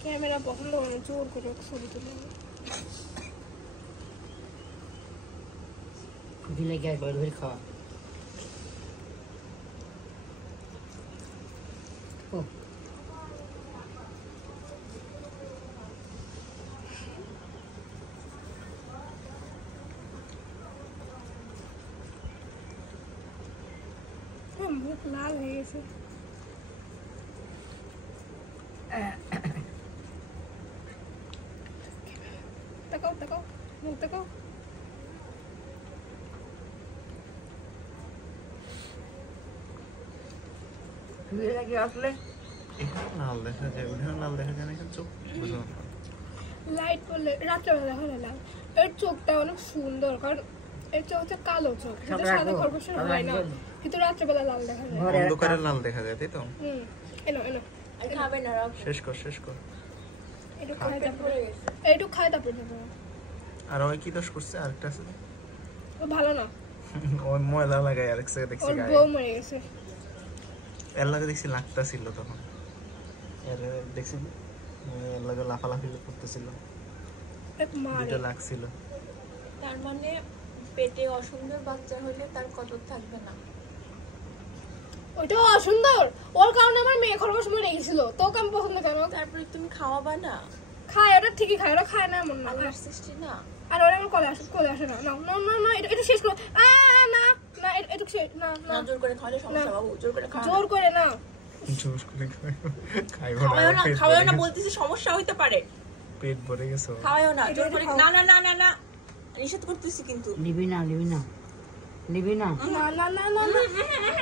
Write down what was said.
camera পছন্দ করে জোর করে ছবি তুলে দিলে গ্যাস বড় ধরে খাওয়া মুখ লাল হয়ে গেছে তাকাও তাকাও মুখ তাকাও আসলে লাল দেখা যায় লাল দেখা যায় না চোখ লাইট পড়লে রাত্রেবেলা দেখা যায় লাল এর চোখটা অনেক সুন্দর কারণ এর চোখ হচ্ছে কালো চোখ সাদা খরগোশের হয় না কিন্তু রাত্রেবেলা লাল দেখা যায় অন্ধকারে লাল দেখা যায় তাই তো এনো এনো খাবে না শেষ কর একটু খাই তারপরে যাবো আর ওই কি দোষ করছে আরেকটা আছে ও ভালো না ওই ময়লা লাগায় আরেক সাথে দেখছি গায়ে বউ মরে গেছে এর লাগে দেখছি লাগতা ছিল তখন এর দেখছি এর লাগে লাফালাফি করতেছিল এক মার এটা লাগছিল তার মানে পেটে অসুন্দর বাচ্চা হলে তার কদর থাকবে না ওইটা অসুন্দর ওর কারণে আমার মেয়ে খরগোশ মরে গেছিল তোকে আমি পছন্দ কেন তারপরে তুমি খাওয়াবা না খায় ওটা ঠিকই খায় ওরা খায় না এমন না আল্লাহর সৃষ্টি না আর ওরা আমার কোলে আসে না না না না এটা শেষ করো না না এটা না না জোর করে খাওয়ালে সমস্যা বাবু জোর করে খাওয়া জোর করে না খাওয়াও না বলতেছি সমস্যা হইতে পারে পেট ভরে গেছে খাওয়াও না জোর করে না না না না না নিষেধ করতেছি কিন্তু নিবি না না না না না